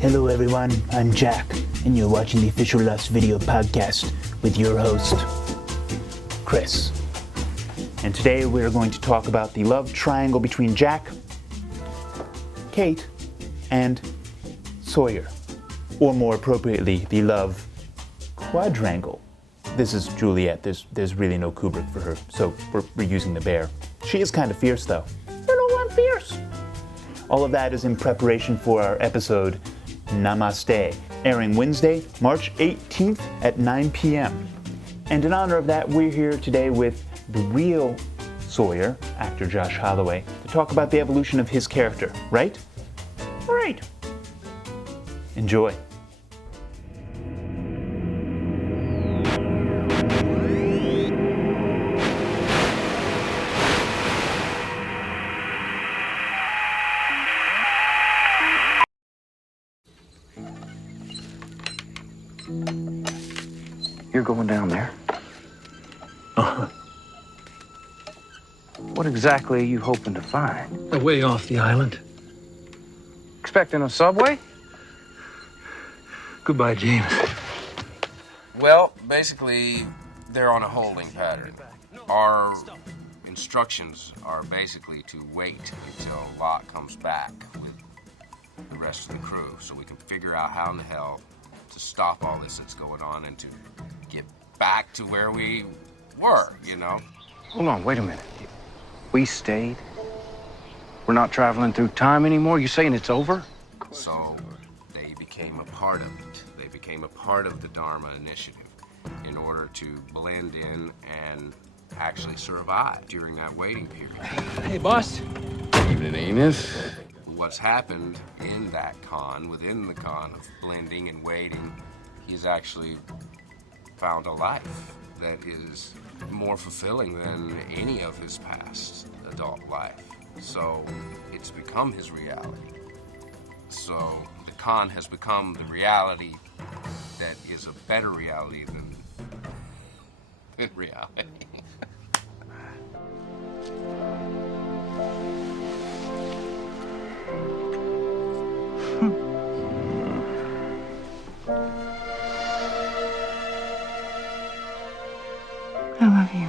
Hello everyone, I'm Jack, and you're watching the Official Lust Video Podcast with your host, Chris. And today we're going to talk about the love triangle between Jack, Kate, and Sawyer. Or more appropriately, the love quadrangle. This is Juliet. There's really no Kubrick for her, so we're using the bear. She is kind of fierce, though. Hello, I'm fierce. All of that is in preparation for our episode, Namaste, airing Wednesday, March 18th at 9 p.m. And in honor of that, we're here today with the real Sawyer, actor Josh Holloway, to talk about the evolution of his character, right? Right. Enjoy. You're going down there? Uh-huh. What exactly are you hoping to find? Way off the island. Expecting a subway? Goodbye, James. Well, basically, they're on a holding pattern. Our instructions are basically to wait until Locke comes back with the rest of the crew so we can figure out how in the hell to stop all this that's going on and to get back to where we were, you know? Hold on, wait a minute. We stayed? We're not traveling through time anymore? You saying it's over? So they became a part of it. They became a part of the Dharma Initiative in order to blend in and actually survive during that waiting period. Hey, boss. Evening, Enos. What's happened in that con, within the con of blending and waiting, he's actually found a life that is more fulfilling than any of his past adult life. So it's become his reality. So the con has become the reality that is a better reality than reality. I love you.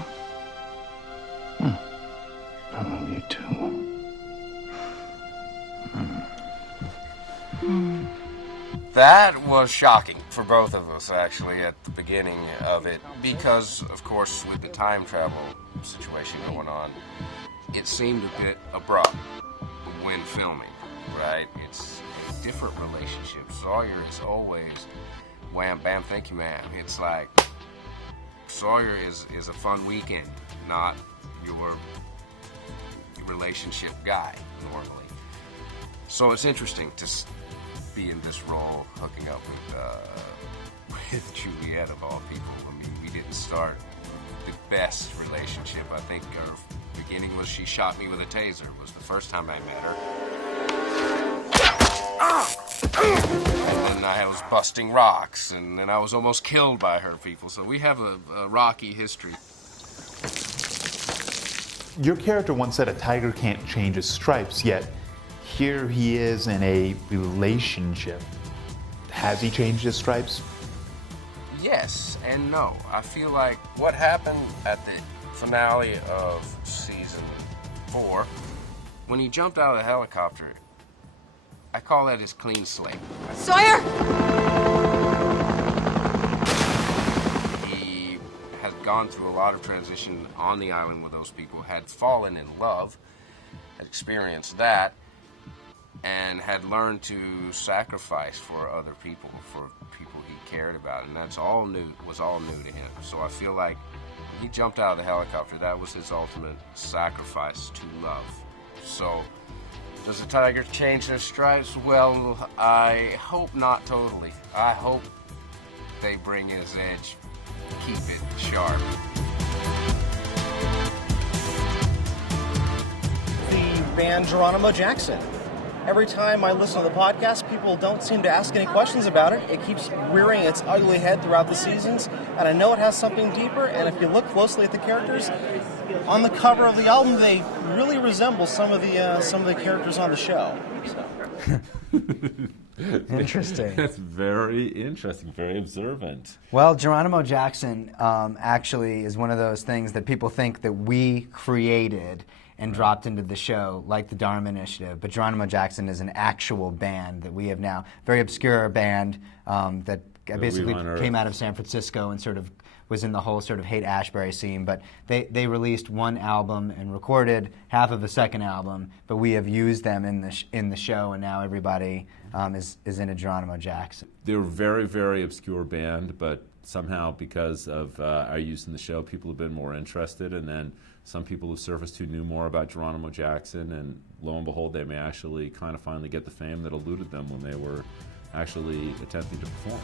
I love you too. That was shocking for both of us, actually, at the beginning of it, because, of course, with the time travel situation going on, it seemed a bit abrupt when filming, right? It's a different relationship. Sawyer is always wham, bam, thank you, ma'am. It's like Sawyer is a fun weekend, not your relationship guy, normally. So it's interesting to be in this role, hooking up with Juliet of all people. I mean, we didn't start the best relationship. I think our beginning was she shot me with a taser. It was the first time I met her. And then I was busting rocks, and then I was almost killed by her people. So we have a rocky history. Your character once said a tiger can't change his stripes, yet here he is in a relationship. Has he changed his stripes? Yes and no. I feel like what happened at the finale of season 4, when he jumped out of the helicopter, I call that his clean slate. Sawyer! He had gone through a lot of transition on the island with those people, had fallen in love, had experienced that, and had learned to sacrifice for other people, for people he cared about, and that's all new, was all new to him. So I feel like when he jumped out of the helicopter, that was his ultimate sacrifice to love. So does the tiger change their stripes? Well, I hope not totally. I hope they bring his edge, keep it sharp. The band Geronimo Jackson. Every time I listen to the podcast, people don't seem to ask any questions about it. It keeps rearing its ugly head throughout the seasons, and I know it has something deeper, and if you look closely at the characters, on the cover of the album, they really resemble some of the characters on the show. So. Interesting. That's very interesting, very observant. Well, Geronimo Jackson actually is one of those things that people think that we created and dropped into the show, like the Dharma Initiative. But Geronimo Jackson is an actual band that we have now, very obscure band that basically came out of San Francisco and sort of was in the whole sort of Haight-Ashbury scene. But they released one album and recorded half of a second album, but we have used them in the show, and now everybody is in a Geronimo Jackson. They're a very, very obscure band, but somehow because of our use in the show, people have been more interested, and then some people have surfaced who knew more about Geronimo Jackson, and lo and behold, they may actually kind of finally get the fame that eluded them when they were actually attempting to perform.